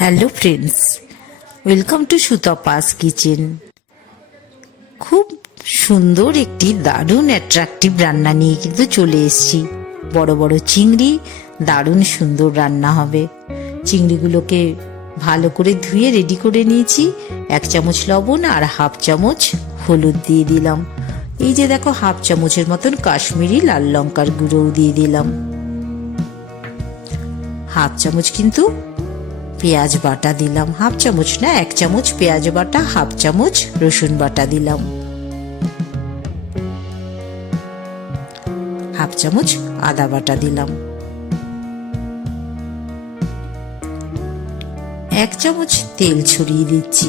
Hello friends welcome to Sutapa's kitchen খুব সুন্দর একটি দারুণ অ্যাট্রাকটিভ রান্না নিয়ে কিন্তু চলে এসেছি। বড় বড় চিংড়ি, দারুণ সুন্দর রান্না হবে। চিংড়িগুলোকে ভালো করে ধুয়ে রেডি করে নিয়েছি। এক চামচ লবণ আর হাফ চামচ হলুদ দিয়ে দিলাম। এই যে দেখো, হাফ চামচের মতন কাশ্মীরি লাল লঙ্কার গুঁড়োও দিয়ে দিলাম। হাফ চামচ কিন্তু পেঁয়াজ বাটা দিলাম, হাফ চামচ না, এক চামচ পেঁয়াজ বাটা, হাফ চামচ রসুন বাটা দিলাম। হাফ চামচ আদা বাটা দিলাম। এক চামচ তেল ছড়িয়ে দিচ্ছি।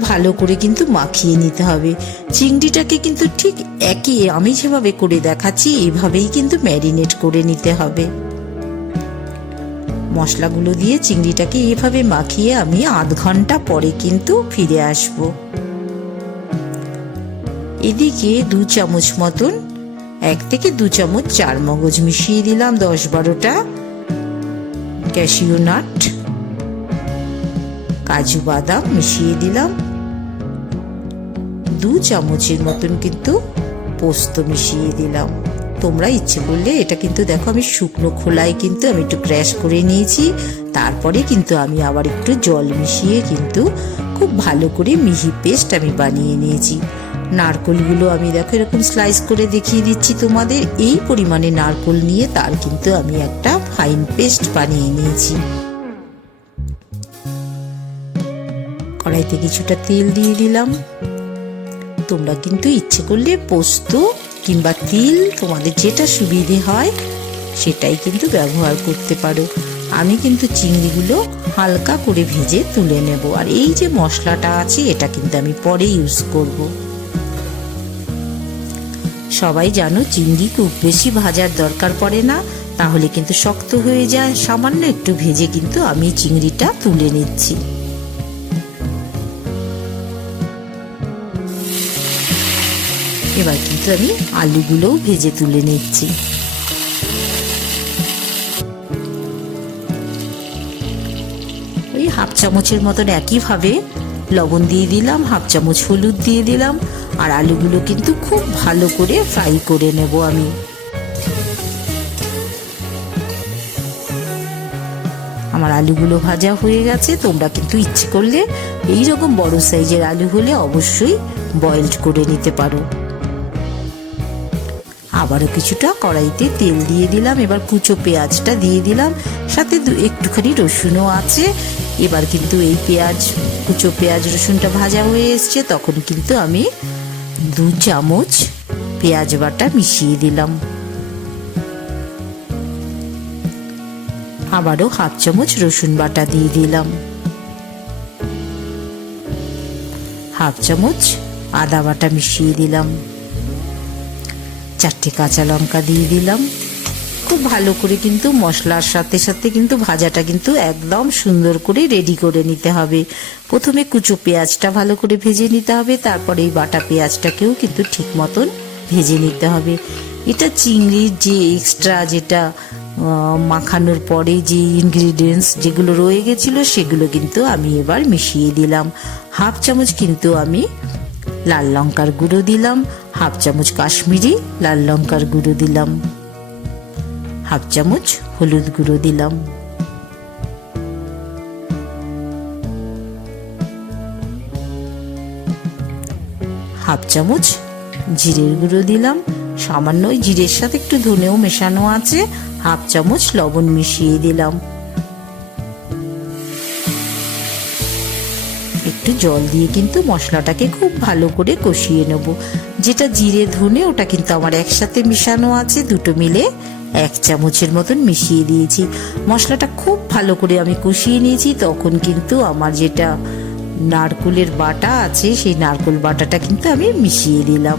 ভালো করে কিন্তু মাখিয়ে নিতে হবে। চিংড়িটাকে কিন্তু ঠিক একই আমি যেভাবে করে দেখাচ্ছি এভাবেই কিন্তু ম্যারিনেট করে নিতে হবে। মশলাগুলো দিয়ে চিংড়িটাকে এভাবে মাখিয়ে আমি আধ ঘণ্টা পরে কিন্তু ফিরে আসব। এদিকে দু চামচ মতন, এক থেকে দু চামচ চার মগজ মিশিয়ে দিলাম দশ বারোটা ক্যাশিউ নাট। কাজু বাদাম মিশিয়ে দিলাম। দু চামচের মতন কিন্তু পোস্ত মিশিয়ে দিলাম। তোমরা ইচ্ছে করলে এটা কিন্তু দেখো আমি শুকনো খোলায় কিন্তু আমি একটু ক্র্যাশ করে নিয়েছি। তারপরে কিন্তু আমি আবার একটু জল মিশিয়ে কিন্তু খুব ভালো করে মিহি পেস্ট আমি বানিয়ে নিয়েছি। নারকলগুলো আমি দেখো এরকম স্লাইস করে দেখিয়ে দিচ্ছি তোমাদের। এই পরিমাণে নারকল নিয়ে তার কিন্তু আমি একটা ফাইন পেস্ট বানিয়ে নিয়েছি। কড়াইতে কিছুটা তেল দিয়ে দিলাম। তোমরা কিন্তু ইচ্ছে করলে পোস্ত কিংবা তিল তোমাদের যেটা সুবিধে হয় সেটাই কিন্তু ব্যবহার করতে পারো। আমি কিন্তু চিংড়িগুলো হালকা করে ভেজে তুলে নেব। আর এই যে মশলাটা আছে, এটা কিন্তু আমি পরে ইউজ করব। সবাই জানো চিংড়ি খুব বেশি ভাজার দরকার পড়ে না, তাহলে কিন্তু শক্ত হয়ে যায়। সামান্য একটু ভেজে কিন্তু আমি চিংড়িটা তুলে নিচ্ছি। এবার কিন্তু আমি আলুগুলোও ভেজে তুলে নিচ্ছি। ওই হাফ চামচের মতন একইভাবে লবণ দিয়ে দিলাম, হাফ চামচ হলুদ দিয়ে দিলাম আর আলুগুলো কিন্তু খুব ভালো করে ফ্রাই করে নেব আমি। আমার আলুগুলো ভাজা হয়ে গেছে, তোমরা কিন্তু ইচ্ছে করলে এই রকম বড় সাইজের আলু হলে অবশ্যই বয়েলড করে নিতে পারো। আবারও কিছুটা কড়াইতে তেল দিয়ে দিলাম, এবার কুচো পেঁয়াজটা দিয়ে দিলাম, সাথে দু- একটুখানি রসুনও আছে। এবার কিন্তু এই পেঁয়াজ, কুচো পেঁয়াজ, রসুনটা ভাজা হয়ে এসছে, তখন কিন্তু আমি দু চামচ পেঁয়াজ বাটা মিশিয়ে দিলাম। আবারও হাফ চামচ রসুন বাটা দিয়ে দিলাম। হাফ চামচ আদা বাটা মিশিয়ে দিলাম। চারটে কাঁচা লঙ্কা দিয়ে দিলাম। খুব ভালো করে কিন্তু মশলার সাথে সাথে কিন্তু ভাজাটা কিন্তু একদম সুন্দর করে রেডি করে নিতে হবে। প্রথমে কুচো পেঁয়াজটা ভালো করে ভেজে নিতে হবে, তারপরে এই বাটা পেঁয়াজটাকেও কিন্তু ঠিক মতন ভেজে নিতে হবে। এটা চিংড়ির যে এক্সট্রা যেটা মাখানোর পরে যে ইনগ্রিডিয়েন্টস যেগুলো রয়ে গেছিল সেগুলো কিন্তু আমি এবার মিশিয়ে দিলাম। হাফ চামচ কিন্তু আমি লাল লঙ্কার গুঁড়ো দিলাম। হাফ চামচ কাশ্মীরি, লাল লঙ্কার গুঁড়ো দিলাম। হাফ চামচ হলুদ গুঁড়ো দিলাম। হাফ চামচ জিরের গুঁড়ো দিলাম। সামান্য জিরের সাথে একটু ধনেও মেশানো আছে। হাফ চামচ লবণ মিশিয়ে দিলাম। একটু জল দিয়ে কিন্তু মশলাটাকে খুব ভালো করে কষিয়ে নেব। যেটা জিরে, ধনে, ওটা কিন্তু আমার একসাথে মিশানো আছে, দুটো মিলে এক চামচের মতন মিশিয়ে দিয়েছি। মশলাটা খুব ভালো করে আমি কষিয়ে নিয়েছি, তখন কিন্তু আমার যেটা নারকুলের বাটা আছে, সেই নারকুল বাটাটা কিন্তু আমি মিশিয়ে দিলাম।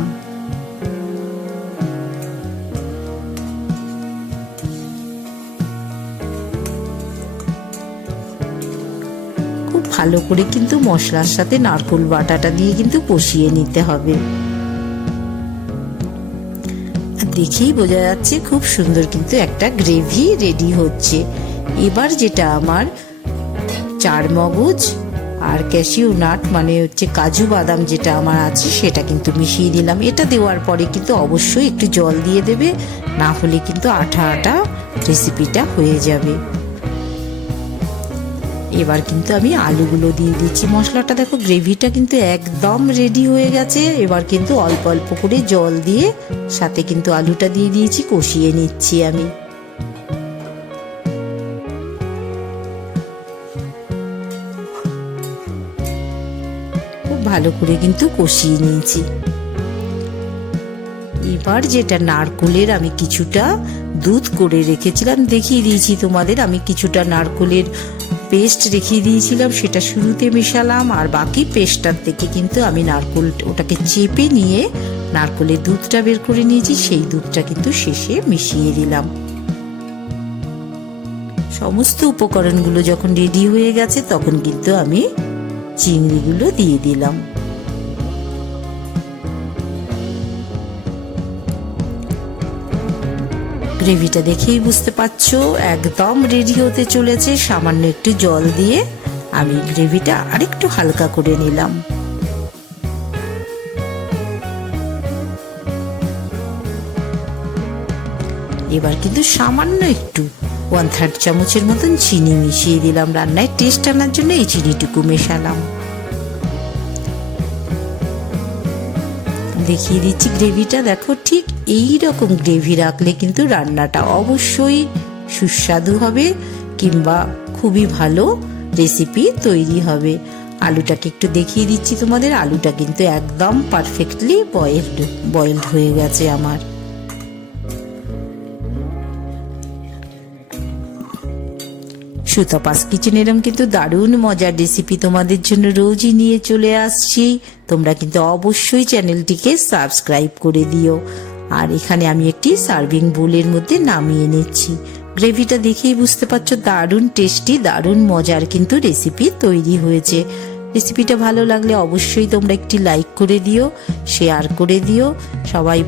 ভালো করে কিন্তু মশলার সাথে নারকোল বাটাটা দিয়ে কিন্তু কষিয়ে নিতে হবে। দেখেই বোঝা যাচ্ছে খুব সুন্দর কিন্তু একটা গ্রেভি রেডি হচ্ছে। এবার যেটা আমার চার মগজ আর ক্যাশিউ নাট মানে হচ্ছে কাজু বাদাম যেটা আমার আছে সেটা কিন্তু মিশিয়ে দিলাম। এটা দেওয়ার পরে কিন্তু অবশ্যই একটু জল দিয়ে দেবে, না হলে কিন্তু আঠা আঠা রেসিপিটা হয়ে যাবে। এবার কিন্তু আমি আলুগুলো দিয়ে দিচ্ছি। মশলাটা দেখো, গ্রেভিটা কিন্তু একদম রেডি হয়ে গেছে। এবার কিন্তু অল্প অল্প করে জল দিয়ে সাথে কিন্তু আলুটা দিয়ে দিয়েছি, কষিয়ে নিচ্ছি আমি। খুব ভালো করে কিন্তু কষিয়ে নিয়েছি। এবার যেটা নারকোলের আমি কিছুটা দুধ করে রেখেছিলাম, দেখিয়ে দিয়েছি তোমাদের, আমি কিছুটা নারকোলের পেস্ট রেখে দিয়েছিলাম, সেটা শুরুতে মেশালাম, আর বাকি পেস্টটার থেকে কিন্তু আমি নারকোল, ওটাকে চেপে নিয়ে নারকোলের দুধটা বের করে নিয়েছি, সেই দুধটা কিন্তু শেষে মিশিয়ে দিলাম। সমস্ত উপকরণগুলো যখন রেডি হয়ে গেছে, তখন কিন্তু আমি চিংড়িগুলো দিয়ে দিলাম। গ্রেভিটা দেখেই বুঝতে পারছ, একদম রেডি হতে চলেছে। সামান্য একটু জল দিয়ে আমি গ্রেভিটা আরেকটু হালকা করে নিলাম। এবার কিন্তু সামান্য একটু ওয়ান থার্ড চামচের মতন চিনি মিশিয়ে দিলাম রান্নায়। টেস্ট আনার জন্য এই চিনিটুকু মেশালাম। দেখিয়ে দিচ্ছি গ্রেভিটা দেখো ঠিক এই রকম গ্রেভি রাখলে কিন্তু রান্নাটা অবশ্যই সুস্বাদু হবে কিংবা খুবই ভালো রেসিপি তৈরি হবে। আলুটাকে একটু দেখিয়ে দিচ্ছি তোমাদের। আলুটা কিন্তু একদম পারফেক্টলি বয়েলড বয়েলড হয়ে গেছে আমার। সুতাপাস কিচেন এরম কিন্তু দারুণ মজার রেসিপি তোমাদের জন্য রোজই নিয়ে চলে আসছি। তোমরা কিন্তু অবশ্যই চ্যানেলটিকে সাবস্ক্রাইব করে দিও। আর এখানে আমি একটি সার্ভিং বোলের মধ্যে নামিয়ে নিচ্ছি। গ্রেভিটা দেখেই বুঝতে পারছ, দারুণ টেস্টি দারুণ মজার কিন্তু রেসিপি তৈরি হয়েছে। রেসিপিটা ভালো লাগলে অবশ্যই তোমরা একটি লাইক করে দিও শেয়ার করে দিও। সবাই